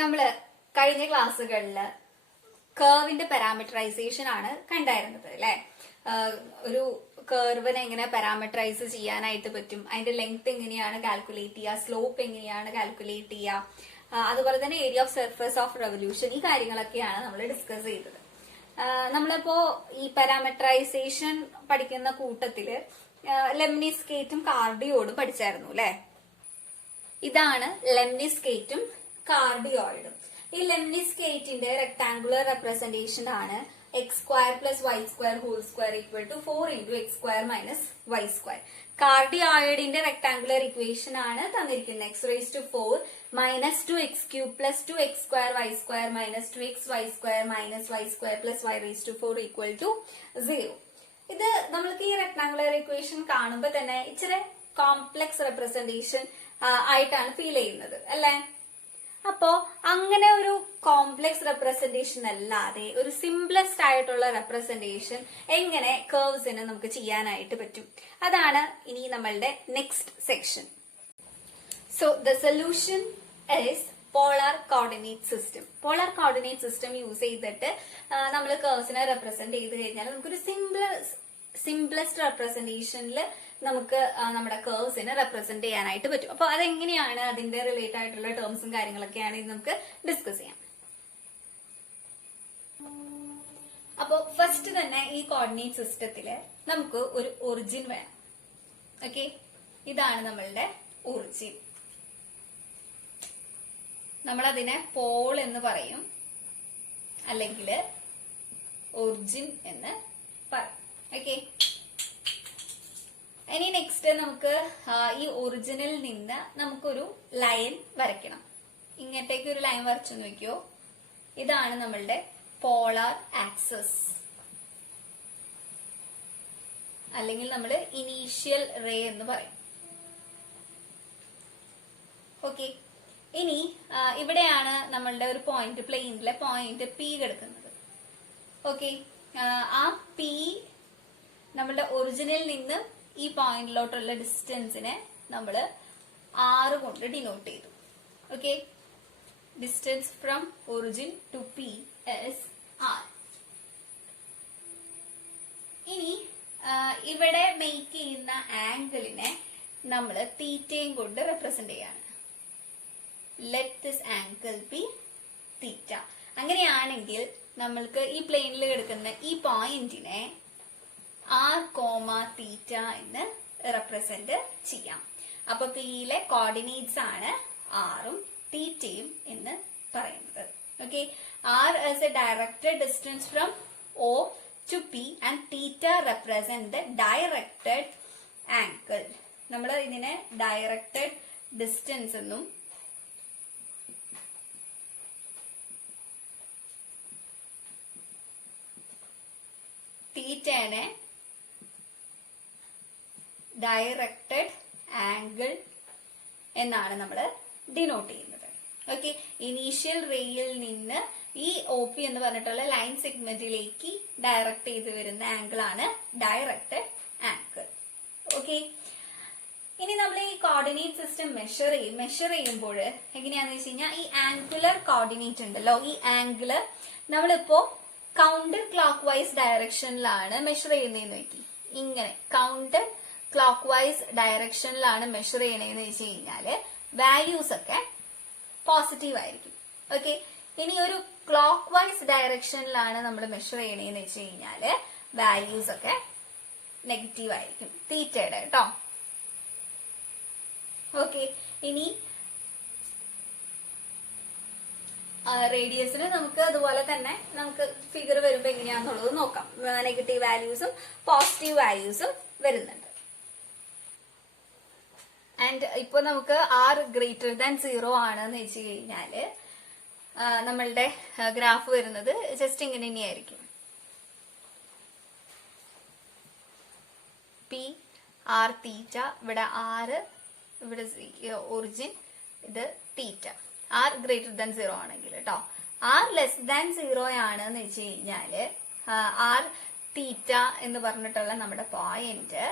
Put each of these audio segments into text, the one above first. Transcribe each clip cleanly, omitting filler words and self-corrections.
നമ്മള് കഴിഞ്ഞ ക്ലാസ്സുകളില് കർവിന്റെ പാരാമീറ്ററൈസേഷൻ ആണ് കണ്ടായിരുന്നത് അല്ലെ. ഒരു കർവിനെ എങ്ങനെ പാരാമീറ്ററൈസ് ചെയ്യാനായിട്ട് പറ്റും, അതിന്റെ ലെങ്ത് എങ്ങനെയാണ് കാൽക്കുലേറ്റ് ചെയ്യുക, സ്ലോപ്പ് എങ്ങനെയാണ് കാൽക്കുലേറ്റ് ചെയ്യുക, അതുപോലെ തന്നെ area of surface of revolution, ഈ കാര്യങ്ങളൊക്കെയാണ് നമ്മൾ ഡിസ്കസ് ചെയ്തത്. നമ്മളിപ്പോ ഈ പാരാമീറ്ററൈസേഷൻ പഠിക്കുന്ന കൂട്ടത്തില് ലെംനിസ്കേറ്റും കാർഡിയോയിഡും പഠിച്ചായിരുന്നു അല്ലെ. ഇതാണ് ലെംനിസ്കേറ്റും കാർഡിയോയിഡും. ഈ ലെംനിസ്കേറ്റിന്റെ റെക്ടാംഗുലർ റെപ്രസെന്റേഷൻ ആണ് X square plus Y square whole square equal to 4 into X square minus Y square. കാർഡിയോയിഡിന്റെ റെക്ടാംഗുലർ ഇക്വേഷൻ ആണ് തന്നിരിക്കുന്നത് X raise to 4 minus 2x cube plus 2x square Y square minus 2x Y square minus Y square plus Y raise to 4 equal to 0. ഇത് നമ്മൾക്ക് ഈ rectangular equation കാണുമ്പോൾ തന്നെ ഇച്ചിരി complex representation ആയിട്ടാണ് ഫീൽ ചെയ്യുന്നത് അല്ലെ. അപ്പോ അങ്ങനെ ഒരു കോംപ്ലക്സ് റെപ്രസെന്റേഷൻ അല്ലാതെ ഒരു സിംപ്ലസ്റ്റ് ആയിട്ടുള്ള റെപ്രസെന്റേഷൻ എങ്ങനെ കർവ്സിന് നമുക്ക് ചെയ്യാനായിട്ട് പറ്റും, അതാണ് ഇനി നമ്മളുടെ next section. So the solution is polar coordinate system. Polar coordinate system use ചെയ്തിട്ട് നമ്മൾ കർവ്സിനെ റെപ്രസെന്റ് ചെയ്ത് കഴിഞ്ഞാൽ നമുക്കൊരു സിംപ്ലസ്റ്റ് റെപ്രസെന്റേഷനിൽ നമുക്ക് നമ്മുടെ കർവ്സിനെ റെപ്രസെന്റ് ചെയ്യാനായിട്ട് പറ്റും. അപ്പൊ അതെങ്ങനെയാണ്, അതിന്റെ റിലേറ്റഡ് ആയിട്ടുള്ള ടേംസും കാര്യങ്ങളൊക്കെയാണ് ഇത് നമുക്ക് ഡിസ്കസ് ചെയ്യാം. അപ്പോ ഫസ്റ്റ് തന്നെ ഈ കോർഡിനേറ്റ് സിസ്റ്റത്തില് നമുക്ക് ഒരു ഒറിജിൻ വേണം. ഓക്കെ, ഇതാണ് നമ്മളുടെ ഒറിജിൻ. നമ്മളതിനെ പോൾ എന്ന് പറയും, അല്ലെങ്കിൽ ഒറിജിൻ എന്ന് പറയും. ഓക്കെ, ഇനി നെക്സ്റ്റ് നമുക്ക് ഈ ഒറിജിനിൽ നിന്ന് നമുക്കൊരു ലൈൻ വരയ്ക്കണം. ഇങ്ങോട്ടേക്ക് ഒരു ലൈൻ വരച്ചു നോക്കിയോ, ഇതാണ് നമ്മളുടെ പോളാർ ആക്സസ്, അല്ലെങ്കിൽ നമ്മൾ ഇനീഷ്യൽ റേ എന്ന് പറയും. ഓക്കെ, ഇനി ഇവിടെയാണ് നമ്മളുടെ ഒരു പോയിന്റ്, പ്ലെയിനിലെ പോയിന്റ് പി കിടക്കുന്നത്. ഓക്കെ, ആ പി നമ്മളുടെ ഒറിജിനിൽ നിന്ന് ഈ പോയിന്റിലോട്ടുള്ള ഡിസ്റ്റൻസിനെ നമ്മൾ R കൊണ്ട് ഡിനോട്ട് ചെയ്തു. Okay, distance from origin to P is R. ഇനി ഇവിടെ മേക്ക് ചെയ്യുന്ന ആംഗിളിനെ നമ്മൾ തീറ്റയും കൊണ്ട് റെപ്രസെന്റ് ചെയ്യാണ്. ലെറ്റ് ദിസ് ആംഗിൾ ബി തീറ്റ. അങ്ങനെയാണെങ്കിൽ നമ്മൾക്ക് ഈ പ്ലെയിനിൽ കിടക്കുന്ന ഈ പോയിന്റിനെ R, തീറ്റ എന്ന് റെപ്രസെന്റ് ചെയ്യാം. അപ്പൊ പിയിലെ കോർഡിനേറ്റ്സ് ആണ് ആറും തീറ്റയും എന്ന് പറയുന്നത്. Okay, R is a directed distance from O to P and theta represent the directed angle. നമ്മൾ ഇതിനെ ഡയറക്റ്റഡ് ഡിസ്റ്റൻസ് എന്നും തീറ്റനെ ഡയറക്റ്റഡ് ആംഗിൾ എന്നാണ് നമ്മൾ ഡിനോട്ട് ചെയ്യുന്നത്. ഓക്കെ, ഇനീഷ്യൽ റേയിൽ നിന്ന് ഈ ഒ പി എന്ന് പറഞ്ഞിട്ടുള്ള ലൈൻ സെഗ്മെന്റിലേക്ക് ഡയറക്റ്റ് ചെയ്ത് വരുന്ന ആംഗിൾ ആണ് ഡയറക്റ്റഡ് ആംഗിൾ. ഓക്കെ, ഇനി നമ്മൾ ഈ കോർഡിനേറ്റ് സിസ്റ്റം മെഷർ ചെയ്യുമ്പോൾ എങ്ങനെയാന്ന് വെച്ച് കഴിഞ്ഞാൽ ഈ ആംഗുലർ കോർഡിനേറ്റ് ഉണ്ടല്ലോ, ഈ ആംഗിള് നമ്മളിപ്പോ കൗണ്ടർ ക്ലോക്ക് വൈസ് ഡയറക്ഷനിലാണ് മെഷർ ചെയ്യുന്നതെന്ന് നോക്കി. ഇങ്ങനെ കൗണ്ടർ ക്ലോക്ക് വൈസ് ഡയറക്ഷനിലാണ് മെഷർ ചെയ്യണേന്ന് വെച്ച് കഴിഞ്ഞാല് വാല്യൂസ് ഒക്കെ പോസിറ്റീവ് ആയിരിക്കും. ഓക്കെ, ഇനി ഒരു ക്ലോക്ക് വൈസ് ഡയറക്ഷനിലാണ് നമ്മൾ മെഷർ ചെയ്യണേന്ന് വെച്ച് കഴിഞ്ഞാല് വാല്യൂസ് ഒക്കെ നെഗറ്റീവ് ആയിരിക്കും, തീറ്റയുടെ കേട്ടോ. ഓക്കെ, ഇനി റേഡിയസിന് നമുക്ക് അതുപോലെ തന്നെ നമുക്ക് ഫിഗർ വരുമ്പോ എങ്ങനെയാന്നുള്ളത് നോക്കാം. നെഗറ്റീവ് വാല്യൂസും പോസിറ്റീവ് വാല്യൂസും വരുന്നുണ്ട്. ആൻഡ് ഇപ്പൊ നമുക്ക് R ഗ്രേറ്റർ ദാൻ 0 ആണെന്ന് വെച്ച് കഴിഞ്ഞാല് നമ്മളുടെ ഗ്രാഫ് വരുന്നത് ജസ്റ്റ് ഇങ്ങനെ തന്നെയായിരിക്കും. പി ആർ തീറ്റ, ഇവിടെ R, ഇവിടെ ഒറിജിൻ, ഇത് തീറ്റ. R ഗ്രേറ്റർ ദാൻ 0 ആണെങ്കിൽ കേട്ടോ. R ലെസ് ദാൻ 0 ആണെന്ന് വെച്ച് കഴിഞ്ഞാല് R തീറ്റ എന്ന് പറഞ്ഞിട്ടുള്ള നമ്മുടെ പോയിന്റ്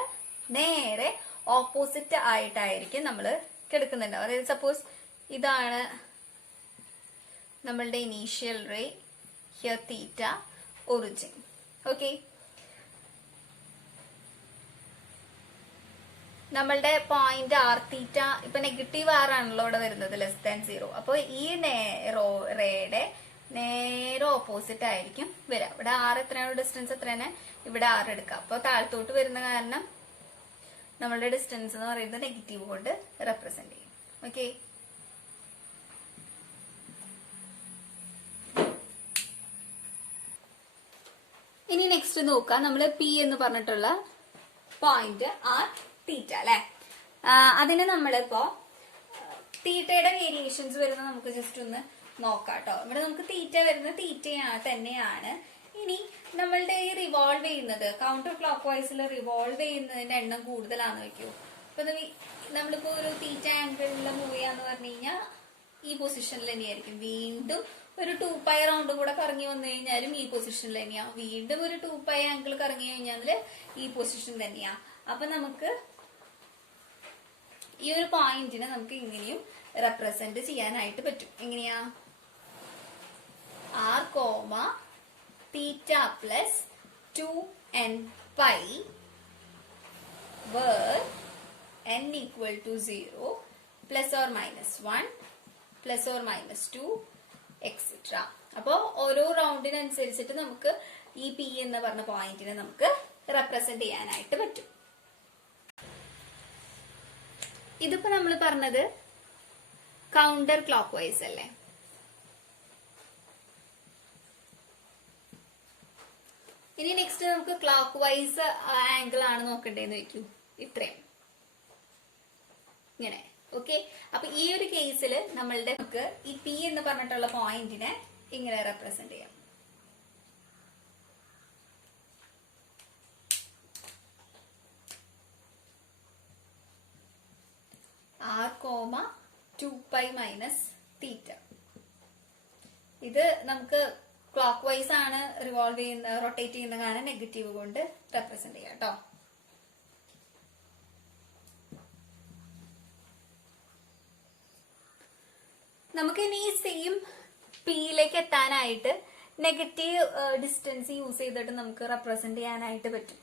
നേരെ ഓപ്പോസിറ്റ് ആയിട്ടായിരിക്കും നമ്മൾ കിടക്കുന്നുണ്ടാവും. അതായത് സപ്പോസ് ഇതാണ് നമ്മളുടെ initial ray, here theta, origin. Okay, നമ്മളുടെ പോയിന്റ് ആർ തീറ്റ ഇപ്പൊ നെഗറ്റീവ് ആർ ആണല്ലോ ഇവിടെ വരുന്നത്, <0. അപ്പൊ ഈ റേയുടെ നേരെ ഓപ്പോസിറ്റ് ആയിരിക്കും വരിക. ഇവിടെ ആർ എത്രയാണ്, ഡിസ്റ്റൻസ് എത്രയാണ്, ഇവിടെ ആർ എടുക്കാം. അപ്പൊ താഴത്തോട്ട് വരുന്ന കാരണം നമ്മളുടെ ഡിസ്റ്റൻസ് എന്ന് പറയുന്നത് നെഗറ്റീവ് കൊണ്ട് റെപ്രസെന്റ് ചെയ്യും. ഓക്കെ, ഇനി നെക്സ്റ്റ് നോക്കാം. നമ്മള് പി എന്ന് പറഞ്ഞിട്ടുള്ള പോയിന്റ് ആർ തീറ്റ അല്ലെ, അതിന് നമ്മളിപ്പോ തീറ്റയുടെ വേരിയേഷൻസ് വരുന്ന നമുക്ക് ജസ്റ്റ് ഒന്ന് നോക്കാം കേട്ടോ. ഇവിടെ നമുക്ക് തീറ്റ വരുന്ന തീറ്റ തന്നെയാണ്. ഇനി നമ്മളുടെ ഈ റിവോൾവ് ചെയ്യുന്നത് കൗണ്ടർ ക്ലോക്ക് വൈസിൽ റിവോൾവ് ചെയ്യുന്നതിന്റെ എണ്ണം കൂടുതലാന്ന് വെക്കൂ. ഇപ്പൊ നമ്മളിപ്പോ ഒരു തീറ്റ ആംഗിളിൽ മൂവ് ചെയ്യാന്ന് പറഞ്ഞു കഴിഞ്ഞാൽ ഈ പൊസിഷനിൽ തന്നെയായിരിക്കും. വീണ്ടും ഒരു 2π റൗണ്ട് കൂടെ കറങ്ങി വന്നു കഴിഞ്ഞാലും ഈ പൊസിഷനിൽ തന്നെയാ. വീണ്ടും ഒരു 2π ആംഗിൾ കറങ്ങി കഴിഞ്ഞാല് ഈ പൊസിഷൻ തന്നെയാ. അപ്പൊ നമുക്ക് ഈ ഒരു പോയിന്റിനെ നമുക്ക് ഇങ്ങനെയും റെപ്രസെന്റ് ചെയ്യാനായിട്ട് പറ്റും. എങ്ങനെയാ, R comma theta plus 2nπ where n equal to 0 plus or minus 1 plus or minus 2 etc. അപ്പോ ഓരോ റൗണ്ടിനനുസരിച്ചിട്ട് നമുക്ക് ഈ പി എന്ന് പറഞ്ഞ പോയിന്റിനെ നമുക്ക് റെപ്രസെന്റ് ചെയ്യാനായിട്ട് പറ്റും. ഇതിപ്പോ നമ്മൾ പറഞ്ഞത് കൗണ്ടർ ക്ലോക്ക് വൈസ് അല്ലേ. ഇനി നെക്സ്റ്റ് നമുക്ക് ക്ലോക്ക് വൈസ് ആംഗിൾ ആണ് നോക്കണ്ടേന്ന് വെക്കൂ. ഇത്രയും ഇങ്ങനെ. ഓക്കെ, അപ്പൊ ഈ ഒരു കേസിൽ നമ്മളുടെ നമുക്ക് ഈ പി എന്ന് പറഞ്ഞിട്ടുള്ള പോയിന്റിനെ ഇങ്ങനെ റെപ്രസെന്റ് ചെയ്യാം. R comma 2π minus theta. ഇത് നമുക്ക് ക്ലോക്ക് വൈസ് ആണ് റിവോൾവ് ചെയ്യുന്ന റൊട്ടേറ്റ് ചെയ്യുന്ന കാരണം നെഗറ്റീവ് കൊണ്ട് റെപ്രസെന്റ് ചെയ്യാം കേട്ടോ. നമുക്ക് ഇനി ഈ സെയിം പിയിലേക്ക് എത്താനായിട്ട് നെഗറ്റീവ് ഡിസ്റ്റൻസ് യൂസ് ചെയ്തിട്ട് നമുക്ക് റെപ്രസെന്റ് ചെയ്യാനായിട്ട് പറ്റും.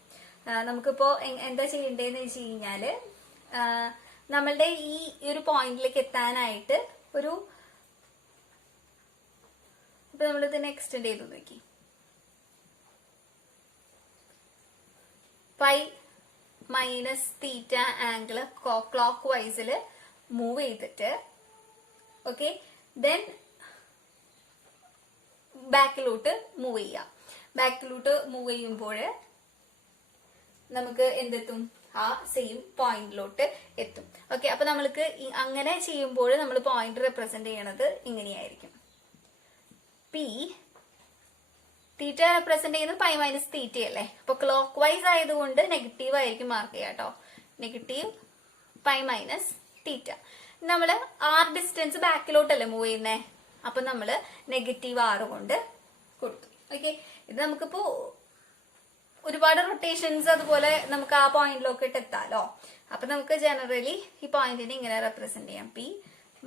നമുക്കിപ്പോ എന്താ ചെയ്യേണ്ടതെന്ന് വെച്ച് കഴിഞ്ഞാല് നമ്മളുടെ ഈ ഒരു പോയിന്റിലേക്ക് എത്താനായിട്ട് ഒരു ഇപ്പൊ നമ്മളിതിനെ എക്സ്റ്റെൻഡ് ചെയ്തു നോക്കി. പൈ മൈനസ് തീറ്റ ആംഗിള് ക്ലോക്ക് വൈസില് മൂവ് ചെയ്തിട്ട് ഓക്കെ, ദെൻ ബാക്കിലോട്ട് മൂവ് ചെയ്യാം. ബാക്കിലോട്ട് മൂവ് ചെയ്യുമ്പോൾ നമുക്ക് എന്തെത്തും, ആ സെയിം പോയിന്റിലോട്ട് എത്തും. ഓക്കെ, അപ്പൊ നമ്മൾക്ക് അങ്ങനെ ചെയ്യുമ്പോൾ നമ്മൾ പോയിന്റ് റെപ്രസെന്റ് ചെയ്യണത് ഇങ്ങനെയായിരിക്കും. പി തീറ്റ റെപ്രസെന്റ് ചെയ്യുന്നത് പൈ മൈനസ് തീറ്റ അല്ലേ. അപ്പൊ ക്ലോക്ക് വൈസ് ആയതുകൊണ്ട് നെഗറ്റീവ് ആയിരിക്കും മാർക്ക് ചെയ്യാം കേട്ടോ. നെഗറ്റീവ് പൈ മൈനസ് തീറ്റ. നമ്മള് ആർ ഡിസ്റ്റൻസ് ബാക്കിലോട്ടല്ലേ മൂവ് ചെയ്യുന്നേ, അപ്പൊ നമ്മള് നെഗറ്റീവ് ആറ് കൊണ്ട് കൊടുത്തു. ഓക്കെ, ഇത് നമുക്കിപ്പോ ഒരുപാട് റൊട്ടേഷൻസ് അതുപോലെ നമുക്ക് ആ പോയിന്റിലൊക്കെ എത്താലോ. അപ്പൊ നമുക്ക് ജനറലി ഈ പോയിന്റിനെ ഇങ്ങനെ റെപ്രസെന്റ് ചെയ്യാം. P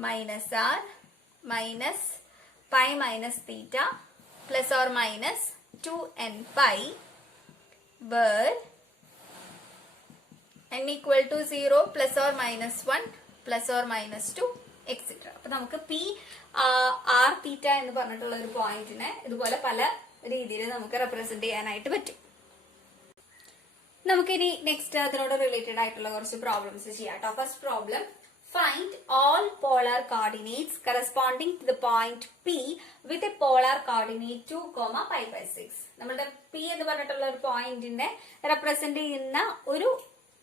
minus R minus pi minus theta plus or minus 2nπ where n equal to 0 plus or minus 1 plus or minus 2 etc. അപ്പൊ നമുക്ക് പി ആർ തീറ്റ എന്ന് പറഞ്ഞിട്ടുള്ള ഒരു പോയിന്റിനെ ഇതുപോലെ പല രീതിയിൽ നമുക്ക് റെപ്രസെന്റ് ചെയ്യാനായിട്ട് പറ്റും. നമുക്കിനി നെക്സ്റ്റ് അതിനോട് റിലേറ്റഡ് ആയിട്ടുള്ള കുറച്ച് പ്രോബ്ലംസ് ചെയ്യാം കേട്ടോ. First problem, find all polar coordinates corresponding to the point P with a polar coordinate 2, π/6. നമ്മുടെ P എന്ന് പറഞ്ഞിട്ടുള്ള ഒരു പോയിന്റിനെ റെപ്രസെന്റ് ചെയ്യുന്ന ഒരു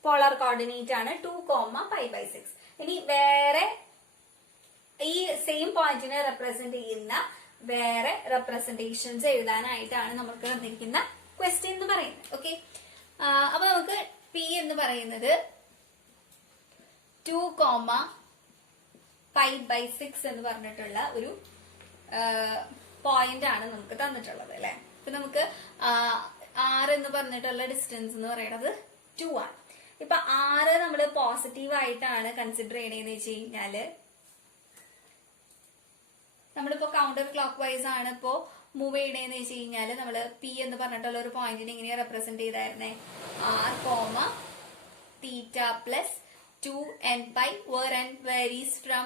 പോളാർ കോർഡിനേറ്റ് ആണ് 2, π/6. ഇനി വേറെ ഈ സെയിം പോയിന്റിനെ റെപ്രസെന്റ് ചെയ്യുന്ന വേറെ റെപ്രസെന്റേഷൻസ് എഴുതാനായിട്ടാണ് നമുക്ക് തന്നിരിക്കുന്ന ക്വസ്റ്റ്യൻ എന്ന് പറയുന്നത്. ഓക്കെ, അപ്പൊ നമുക്ക് P എന്ന് പറയുന്നത് 2, π/6 എന്ന് പറഞ്ഞിട്ടുള്ള ഒരു പോയിന്റ് ആണ് നമുക്ക് തന്നിട്ടുള്ളത് അല്ലെ. ഇപ്പൊ നമുക്ക് R എന്ന് പറഞ്ഞിട്ടുള്ള ഡിസ്റ്റൻസ് എന്ന് പറയുന്നത് 2 ആണ്. ഇപ്പൊ R നമ്മള് പോസിറ്റീവ് ആയിട്ടാണ് കൺസിഡർ ചെയ്യണേന്ന് വെച്ച് കഴിഞ്ഞാല് നമ്മളിപ്പോ കൗണ്ടർ ക്ലോക്ക് വൈസ് ആണ് ഇപ്പോ മൂവ് ചെയ്യണേന്ന് വെച്ച് കഴിഞ്ഞാല് നമ്മള് പി എന്ന് പറഞ്ഞിട്ടുള്ള ഒരു പോയിന്റിനെ എങ്ങനെയാ റെപ്രസെന്റ് ചെയ്തായിരുന്നേ, R comma theta plus 2n pi where n varies from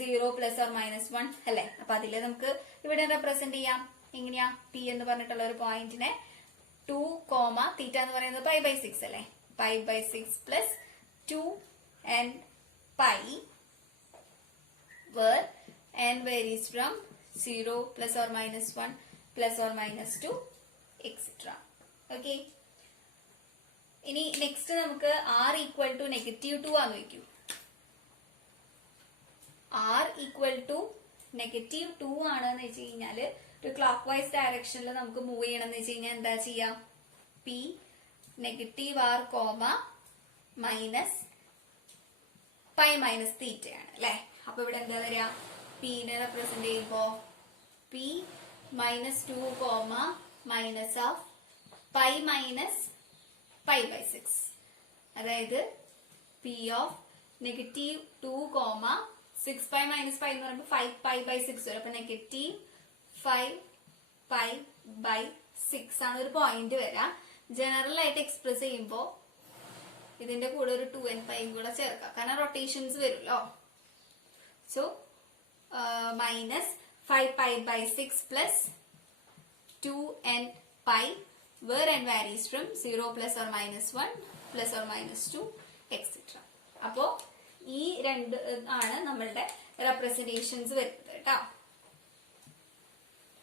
0 plus or minus 1 അല്ലെ. അപ്പൊ അതില് നമുക്ക് ഇവിടെ റെപ്രസെന്റ് ചെയ്യാം എങ്ങനെയാ, പി എന്ന് പറഞ്ഞിട്ടുള്ള ഒരു പോയിന്റിനെ 2 കോമ തീറ്റ എന്ന് പറയുന്നത് പൈ ബൈ 6 അല്ലെ, pi by 6 plus 2n pi where n varies from 0 plus or minus 1 plus or minus 2 etc. Okay. ഇനി നെക്സ്റ്റ് നമുക്ക് r ഈക്വൽ ടു -2 ആന്ന് വയ്ക്കൂ. r ഈക്വൽ ടു -2 ആണെന്ന് വെച്ച് കഴിഞ്ഞാല് ഒരു ക്ലോക്ക് വൈസ് ഡയറക്ഷനിൽ നമുക്ക് മൂവ് ചെയ്യണം എന്ന് വെച്ച് കഴിഞ്ഞാൽ എന്താ ചെയ്യാം, p -r comma minus pi minus തീറ്റയാണ് അല്ലെ. അപ്പൊ ഇവിടെ എന്താ വരിക, പീനെ റെപ്രസെന്റ് ചെയ്യുമ്പോ P -2 comma minus of pi minus pi by 6, അതായത് P of -2 comma 6 pi minus pi എന്ന് പറയുമ്പോൾ 5 പൈ ബൈ 6 വരും. അപ്പൊ -5 പൈ ബൈ 6 ആണ് ഒരു പോയിന്റ് വരാം. ജനറൽ ആയിട്ട് എക്സ്പ്രസ് ചെയ്യുമ്പോ ഇതിന്റെ കൂടെ ഒരു 2n പൈ കൂടെ ചേർക്കാം, കാരണം റൊട്ടേഷൻസ് വരുമല്ലോ. So minus 5 pi by 6 plus 2n pi where n varies from 0 plus or minus 1 plus or minus 2 etc. അപ്പോ ഈ രണ്ട് ആണ് നമ്മളുടെ റെപ്രസെന്റേഷൻസ് വരുന്നത് കേട്ടോ.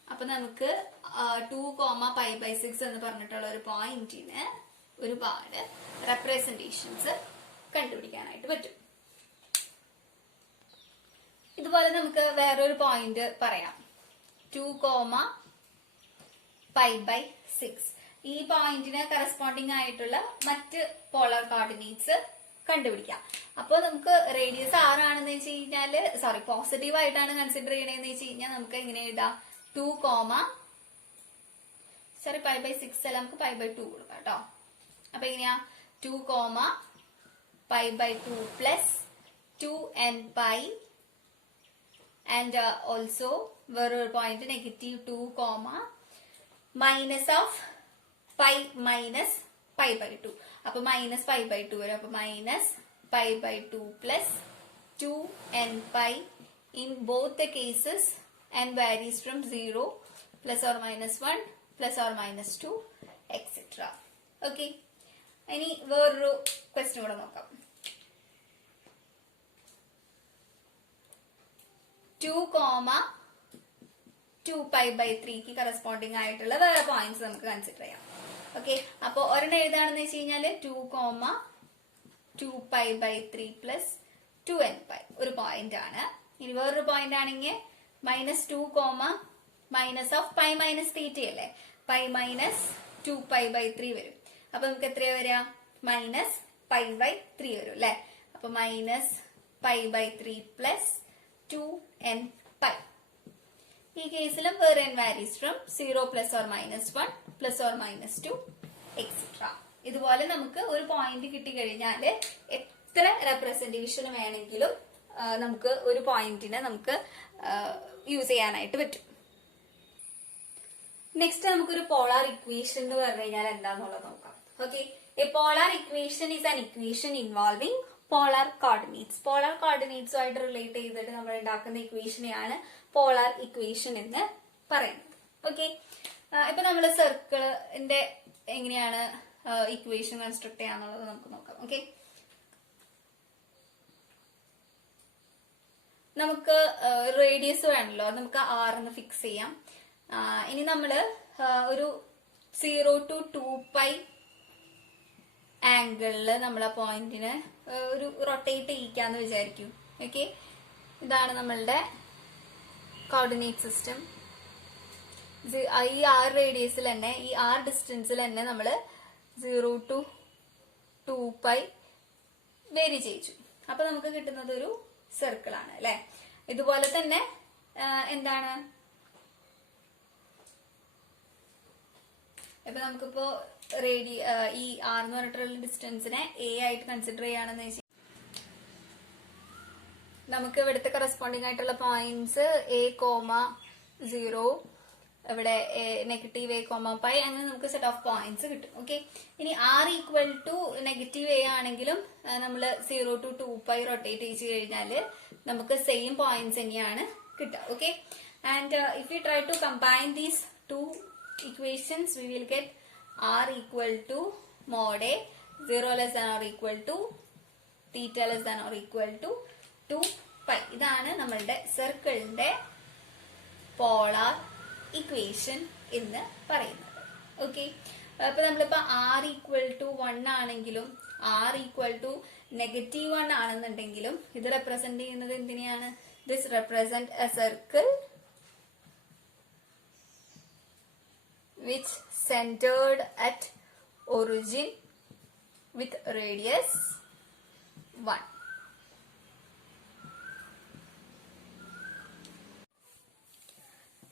അപ്പൊ നമുക്ക് 2 കോമ പൈ ബൈ 6 എന്ന് പറഞ്ഞിട്ടുള്ള ഒരു പോയിന്റിന് ഒരുപാട് റെപ്രസെന്റേഷൻസ് കണ്ടുപിടിക്കാനായിട്ട് പറ്റും. ഇതുപോലെ നമുക്ക് വേറൊരു പോയിന്റ് പറയാം, 2 കോമ പൈ ബൈ 6. ഈ പോയിന്റിന് കറസ്പോണ്ടിങ് ആയിട്ടുള്ള മറ്റ് പോളർ കോർഡിനേറ്റ്സ് കണ്ടുപിടിക്കാം. അപ്പൊ നമുക്ക് റേഡിയസ് 6 ആണെന്ന് വെച്ച് കഴിഞ്ഞാല് പോസിറ്റീവ് ആയിട്ടാണ് കൺസിഡർ ചെയ്യണേന്ന് വെച്ച് കഴിഞ്ഞാൽ നമുക്ക് എങ്ങനെ എഴുതാം, 2 കോമ പൈ ബൈ 6 അല്ല, നമുക്ക് പൈ ബൈ 2 കൊടുക്കാം കേട്ടോ. അപ്പൊ എങ്ങനെയാ, 2 comma pi by 2 plus 2n pi and also വേറൊരു point -2 comma minus of pi minus pi by 2. അപ്പൊ മൈനസ് പൈ ബൈ 2 വരും. അപ്പൊ minus pi by 2 plus 2n pi. In both the cases n varies from 0 plus or minus 1 plus or minus 2 etc. Okay. ഇനി വേറൊരു question കൂടെ നോക്കാം. 2 comma 2 pi by 3ക്ക് corresponding ആയിട്ടുള്ള വേറെ points നമുക്ക് കൺസിഡർ ചെയ്യാം. ഓക്കെ, അപ്പൊ ഒരെണ്ണം എഴുതാണെന്ന് വെച്ച് കഴിഞ്ഞാല് 2 comma 2 pi by 3 plus 2n pi ഒരു പോയിന്റ് ആണ്. ഇനി വേറൊരു പോയിന്റ് ആണെങ്കിൽ -2 comma minus of pi minus theta അല്ലേ, പൈ മൈനസ് 2 പൈ ബൈ 3 വരും. അപ്പൊ നമുക്ക് എത്രയാ വരിക, മൈനസ് പൈ ബൈ 3 വരും അല്ലെ. അപ്പൊ minus pi by 3 plus 2n pi. ഈ കേസിലും where n varies from 0 plus or minus 1 plus or minus 2 etc. ഇതുപോലെ നമുക്ക് ഒരു പോയിന്റ് കിട്ടിക്കഴിഞ്ഞാല് എത്ര റെപ്രസെന്റേഷൻ വേണമെങ്കിലും നമുക്ക് ഒരു പോയിന്റിനെ നമുക്ക് യൂസ് ചെയ്യാനായിട്ട് പറ്റും. നെക്സ്റ്റ് നമുക്കൊരു പോളാർ ഇക്വേഷൻ എന്ന് പറഞ്ഞു കഴിഞ്ഞാൽ എന്താന്നുള്ളത് നോക്കാം. Okay, a polar equation is an equation involving polar coordinates. പോളാർ കോർഡിനേറ്റ്സുമായിട്ട് റിലേറ്റ് ചെയ്തിട്ട് നമ്മൾ ഉണ്ടാക്കുന്ന ഇക്വേഷനെയാണ് പോളാർ ഇക്വേഷൻ എന്ന് പറയുന്നത്. ഓക്കെ, ഇപ്പൊ നമ്മൾ സർക്കിളിന്റെ എങ്ങനെയാണ് ഇക്വേഷൻ കൺസ്ട്രക്ട് ചെയ്യാന്നുള്ളത് നമുക്ക് നോക്കാം. ഓക്കെ, നമുക്ക് റേഡിയസ് വേണമല്ലോ, നമുക്ക് r എന്ന് ഫിക്സ് ചെയ്യാം. ഇനി നമ്മള് ഒരു 0 to 2 പൈ ആംഗിളില് നമ്മളെ പോയിന്റിന് ഒരു റൊട്ടേറ്റ് ചെയ്യിക്കാന്ന് വിചാരിക്കും. ഓക്കെ, ഇതാണ് നമ്മളുടെ കോർഡിനേറ്റ് സിസ്റ്റം. ഈ r റേഡിയസിൽ തന്നെ, ഈ r ഡിസ്റ്റൻസിൽ തന്നെ നമ്മള് 0 to 2 പൈ വേരി ചെയ്യിച്ചു. അപ്പൊ നമുക്ക് കിട്ടുന്നത് ഒരു സർക്കിൾ ആണ് അല്ലെ. ഇതുപോലെ തന്നെ എന്താണ്, ഇപ്പൊ നമുക്കിപ്പോ ഈ r എന്ന് പറഞ്ഞിട്ടുള്ള ഡിസ്റ്റൻസിനെ a ആയിട്ട് കൺസിഡർ ചെയ്യുകയാണെന്ന് വെച്ചാൽ നമുക്ക് ഇവിടുത്തെ കറസ്പോണ്ടിങ് ആയിട്ടുള്ള പോയിന്റ്സ് a,0 ഇവിടെ -a,π അങ്ങനെ നമുക്ക് സെറ്റ് ഓഫ് പോയിന്റ്സ് കിട്ടും. ഓക്കെ, ഇനി r ഈക്വൽ ടു -a ആണെങ്കിലും നമ്മൾ 0 to 2π റൊട്ടേറ്റ് ചെയ്ത് കഴിഞ്ഞാൽ നമുക്ക് സെയിം പോയിന്റ്സ് തന്നെയാണ് കിട്ടുക. Okay, and if you try to combine these two equations we will get r equal to mod a 0 less than or equal to theta less than or equal to 2π. ഇതാണ് നമ്മളുടെ സർക്കിളിന്റെ polar equation എന്ന് പറയുന്നത്. Okay, അപ്പൊ നമ്മളിപ്പോ r equal to 1 ആണെങ്കിലും r equal to -1 ആണെന്നുണ്ടെങ്കിലും ഇത് റെപ്രസെന്റ് ചെയ്യുന്നത് എന്തിനെയാണ്? This represent a circle which centered at origin with radius 1.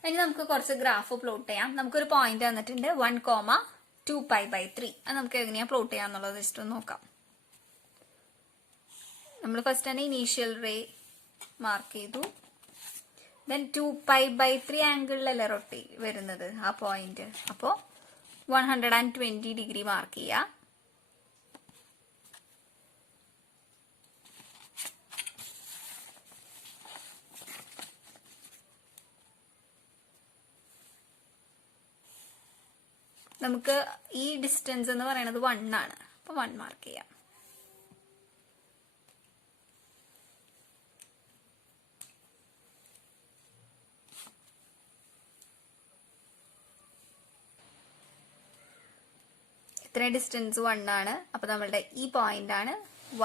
ഇനി നമുക്ക് കുറച്ച് ഗ്രാഫ് പ്ലോട്ട് ചെയ്യാം. നമുക്കൊരു പോയിന്റ് തന്നിട്ടുണ്ട് 1,2π/3. അത് നമുക്ക് എങ്ങനെയാ പ്ലോട്ട് ചെയ്യാന്നുള്ളത് ജസ്റ്റ് ഒന്ന് നോക്കാം. നമ്മൾ ഫസ്റ്റ് തന്നെ ഇനീഷ്യൽ റേ മാർക്ക് ചെയ്തു. ദെൻ 2π/3 ആംഗിളിലല്ലേ റൊട്ടേറ്റ് വരുന്നത് ആ പോയിന്റ്. അപ്പോ 120 ഡിഗ്രി മാർക്ക് ചെയ്യാം. നമുക്ക് ഈ ഡിസ്റ്റൻസ് എന്ന് പറയുന്നത് 1 ആണ്. അപ്പൊ 1 മാർക്ക് ചെയ്യാം. ഇത്രയും ഡിസ്റ്റൻസ് 1 ആണ്. അപ്പൊ നമ്മളുടെ ഈ പോയിന്റ് ആണ്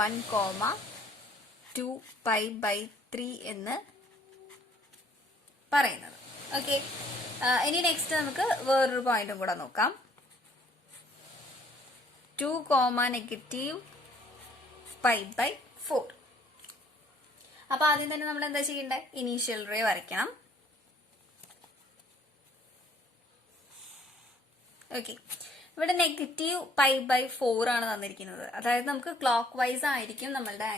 1,2π/3 എന്ന് പറയുന്നത്. ഓക്കെ, ഇനി നെക്സ്റ്റ് നമുക്ക് വേറൊരു പോയിന്റും കൂടെ നോക്കാം. 2,-π/4. അപ്പൊ ആദ്യം തന്നെ നമ്മൾ എന്താ ചെയ്യേണ്ടത്? ഇനീഷ്യൽ റേ വരയ്ക്കണം. ഓക്കെ, ഇവിടെ -π/4 ആണ് തന്നിരിക്കുന്നത്. അതായത് നമുക്ക് ക്ലോക്ക് വൈസ് ആയിരിക്കും നമ്മളുടെ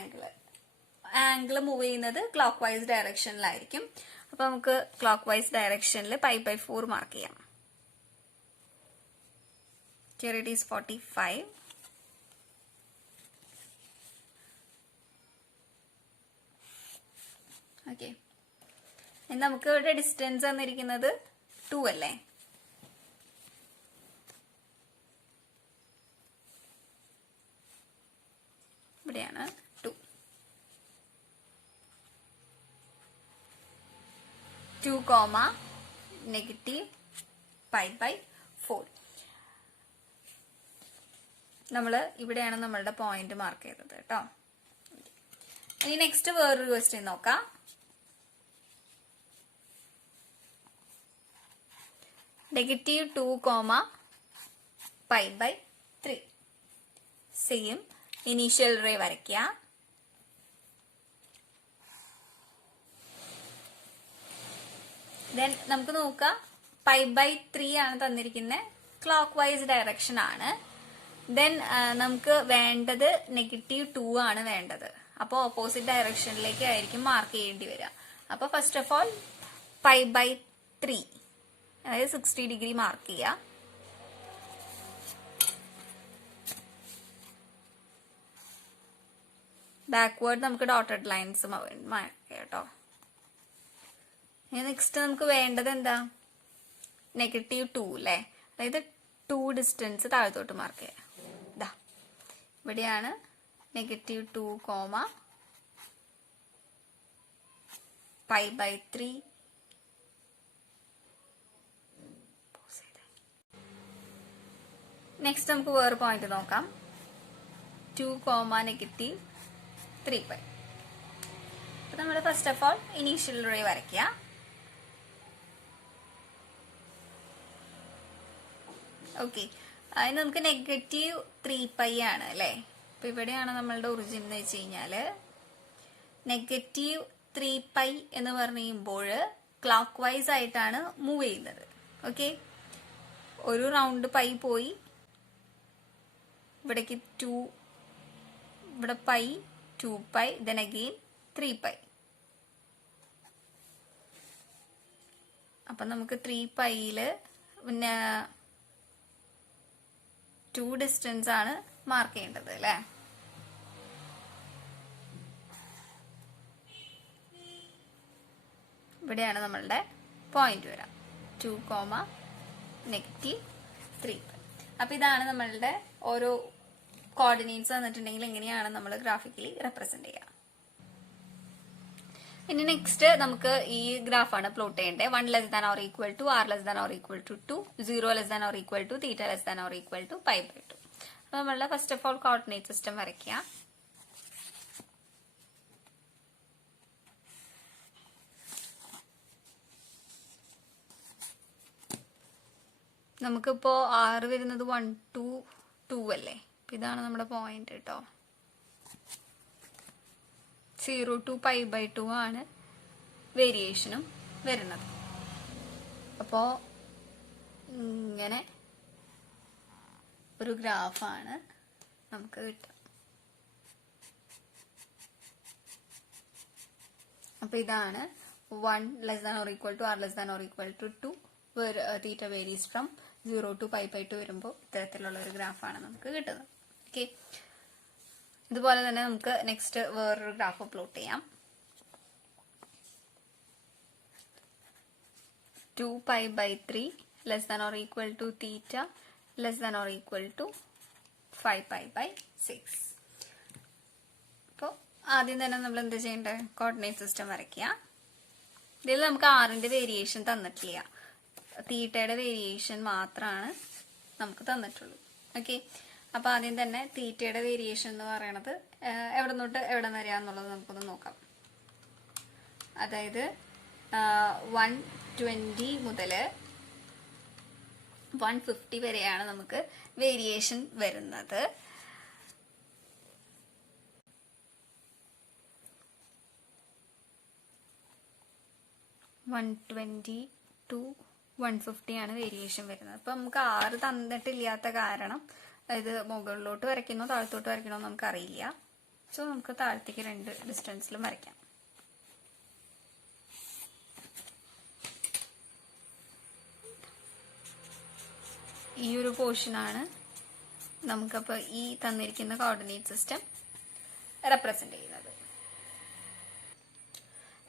ആംഗിൾ മൂവ് ചെയ്യുന്നത് ക്ലോക്ക് വൈസ് ഡയറക്ഷനിലായിരിക്കും. അപ്പൊ നമുക്ക് ക്ലോക്ക് വൈസ് ഡയറക്ഷനിൽ π/4 മാർക്ക് ചെയ്യാം. Here it is 45. ഓക്കെ, നമുക്ക് ഇവിടെ ഡിസ്റ്റൻസ് തന്നിരിക്കുന്നത് 2 അല്ലേ? ഇവിടെയാണ് 2. 2,-π/4. നമ്മള് ഇവിടെയാണ് നമ്മളുടെ പോയിന്റ് മാർക്ക് ചെയ്തത് കേട്ടോ. ഇനി നെക്സ്റ്റ് വേറൊരു ക്വസ്റ്റ്യൻ നോക്കാം. -2,π/3. സെയിം ഇനീഷ്യൽ റേ വരയ്ക്കുക. ദെൻ നമുക്ക് നോക്കാം, π/3 ആണ് തന്നിരിക്കുന്നത്. ക്ലോക്ക് വൈസ് ഡയറക്ഷൻ ആണ്. ദെൻ നമുക്ക് വേണ്ടത് -2 ആണ് വേണ്ടത്. അപ്പോൾ ഓപ്പോസിറ്റ് ഡയറക്ഷനിലേക്ക് ആയിരിക്കും മാർക്ക് ചെയ്യേണ്ടി വരിക. അപ്പൊ ഫസ്റ്റ് ഓഫ് ഓൾ π/3 അതായത് 60 ഡിഗ്രി മാർക്ക് ചെയ്യുക. ബാക്ക്വേർഡ് നമുക്ക് ഡോട്ടഡ് ലൈൻസ് മാർക്ക് കേട്ടോ. നെക്സ്റ്റ് നമുക്ക് വേണ്ടത് എന്താ? -2 അല്ലേ? അതായത് 2 ഡിസ്റ്റൻസ് താഴത്തോട്ട് മാർക്ക് ചെയ്യാം. ഇതാ ഇവിടെയാണ് -2, π/3. നെക്സ്റ്റ് നമുക്ക് വേറെ പോയിന്റ് നോക്കാം. 2,-3π. അപ്പൊ നമ്മൾ first of all initial ray വരയ്ക്കുക. ഓക്കെ, അതിന് നമുക്ക് -3π ആണ് അല്ലെ? അപ്പൊ ഇവിടെയാണ് നമ്മളുടെ ഒറിജിൻ എന്ന് വെച്ച് കഴിഞ്ഞാല് -3π എന്ന് പറയുമ്പോൾ ക്ലോക്ക് വൈസ് ആയിട്ടാണ് മൂവ് ചെയ്യുന്നത്. ഓക്കെ, ഒരു റൗണ്ട് പൈ പോയി, ഇവിടേക്ക് 2, ഇവിടെ π, 2π, then again 3π. അപ്പം നമുക്ക് 3πയില് പിന്നെ 2 ഡിസ്റ്റൻസ് ആണ് മാർക്ക് ചെയ്യേണ്ടത് അല്ലേ. ഇവിടെയാണ് നമ്മളുടെ പോയിന്റ് വരാം 2,-3. അപ്പൊ ഇതാണ് നമ്മളുടെ ഓരോ കോർഡിനേറ്റ്സ് തന്നിട്ടുണ്ടെങ്കിൽ എങ്ങനെയാണ് നമ്മൾ ഗ്രാഫിക്കലി റെപ്രസെന്റ് ചെയ്യുക. ഇനി നെക്സ്റ്റ് നമുക്ക് ഈ ഗ്രാഫാണ് പ്ലോട്ട് ചെയ്യേണ്ടത്. 1 less than or equal to r less than or equal to 2, 0 less than or equal to theta less than or equal to π/2. അപ്പൊ നമ്മളുടെ first of all coordinate system വരയ്ക്കുക. നമുക്കിപ്പോ r വരുന്നത് 1 to 2 അല്ലേ. ഇതാണ് നമ്മുടെ പോയിന്റ് കേട്ടോ. 0 to π/2 ആണ് വേരിയേഷനും വരുന്നത്. അപ്പോ ഇങ്ങനെ ഒരു ഗ്രാഫാണ് നമുക്ക് കിട്ടുക. അപ്പൊ ഇതാണ് 1 less than or equal to r less than or equal to 2 theta varies from 0 to π/2 വരുമ്പോൾ ഇത്തരത്തിലുള്ള ഒരു ഗ്രാഫാണ് നമുക്ക് കിട്ടുന്നത്. ഓക്കെ, ഇതുപോലെ തന്നെ നമുക്ക് നെക്സ്റ്റ് വേറൊരു ഗ്രാഫ് പ്ലോട്ട് ചെയ്യാം. 2π/3 less than or equal to theta less than or equal to 5π/6. അപ്പോൾ ആദ്യം തന്നെ നമ്മൾ എന്ത് ചെയ്യേണ്ടത്, കോർഡിനേറ്റ് സിസ്റ്റം വരയ്ക്കുക. ഇതിൽ നമുക്ക് ആറിന്റെ വേരിയേഷൻ തന്നിട്ടില്ല, തീറ്റയുടെ വേരിയേഷൻ മാത്രമാണ് നമുക്ക് തന്നിട്ടുള്ളൂ. ഓക്കെ, അപ്പൊ ആദ്യം തന്നെ തീറ്റയുടെ വേരിയേഷൻ എന്ന് പറയുന്നത് എവിടെ തൊട്ട് എവിടെ വരെയാന്നുള്ളത് നമുക്കൊന്ന് നോക്കാം. അതായത് 120 മുതൽ 150 വരെയാണ് നമുക്ക് വേരിയേഷൻ വരുന്നത്. to 150 ആണ് വേരിയേഷൻ വരുന്നത്. അപ്പൊ നമുക്ക് 6 തന്നിട്ടില്ലാത്ത കാരണം ഇത് മുകളിലോട്ട് വരയ്ക്കണോ താഴത്തോട്ട് വരയ്ക്കണോ നമുക്ക് അറിയില്ല. സോ നമുക്ക് താഴത്തേക്ക് 2 ഡിസ്റ്റൻസിലും വരയ്ക്കാം. ഈ ഒരു പോർഷനാണ് നമുക്കപ്പോൾ ഈ തന്നിരിക്കുന്ന കോർഡിനേറ്റ് സിസ്റ്റം റെപ്രസെന്റ് ചെയ്യുന്നത്.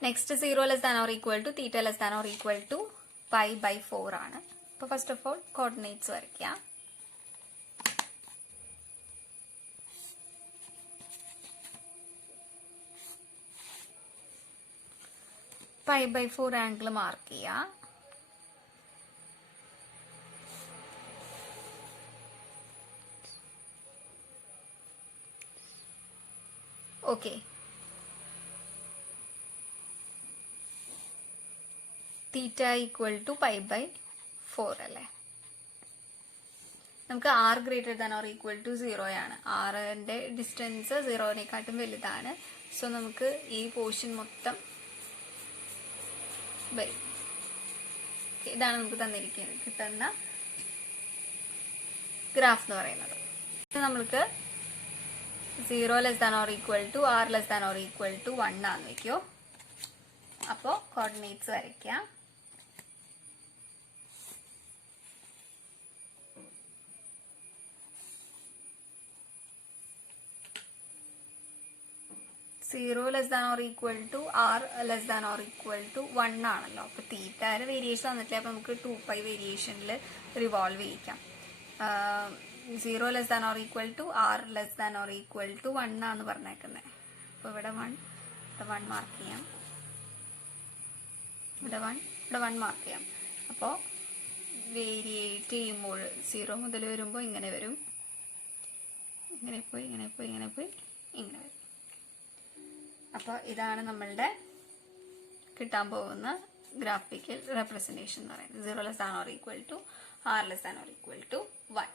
Next 0 less than or equal to theta less than or equal to π/4 ആണ്. അപ്പോൾ ഫസ്റ്റ് ഓഫ് ഓൾ കോർഡിനേറ്റ്സ് വരയ്ക്കാം. π/4 ആംഗിൾ മാർക്ക് ചെയ്യാം. ഓക്കെ, തീറ്റ ഈക്വൽ ടു π/4 അല്ലേ. നമുക്ക് r greater than or equal to 0 ആണ്. rന്റെ distance 0നേക്കാട്ടും വലുതാണ്. So നമുക്ക് ഈ പോർഷൻ മൊത്തം വരും. ഇതാണ് നമുക്ക് തന്നിരിക്കുന്നത് കിട്ടുന്ന ഗ്രാഫ് എന്ന് പറയുന്നത്. നമ്മൾക്ക് 0 less than or equal to r less than or equal to 1 ആണെന്ന് വെക്കോ. അപ്പോ കോർഡിനേറ്റ്സ് വരയ്ക്കാം. Zero less than or equal to r less than or equal to 1 ആണല്ലോ. അപ്പൊ തീറ്റയുടെ വേരിയേഷൻ തന്നിട്ടില്ല. അപ്പൊ നമുക്ക് 2π വേരിയേഷനിൽ റിവോൾവ് ചെയ്യിക്കാം. 0 less than or equal to r less than or equal to 1 ആണെന്ന് പറഞ്ഞേക്കുന്നത്. അപ്പൊ ഇവിടെ 1 മാർക്ക് ചെയ്യാം, ഇവിടെ 1 മാർക്ക് ചെയ്യാം. അപ്പോൾ വേരിയേറ്റ് ചെയ്യുമ്പോൾ 0 മുതൽ വരുമ്പോൾ ഇങ്ങനെ വരും, ഇങ്ങനെ പോയി ഇങ്ങനെ പോയി ഇങ്ങനെ പോയി ഇങ്ങനെ വരും. അപ്പോൾ ഇതാണ് നമ്മളുടെ കിട്ടാൻ പോകുന്ന ഗ്രാഫിക്കൽ റെപ്രസെന്റേഷൻ എന്ന് പറയുന്നത്. 0 less than or equal to r less than or equal to 1.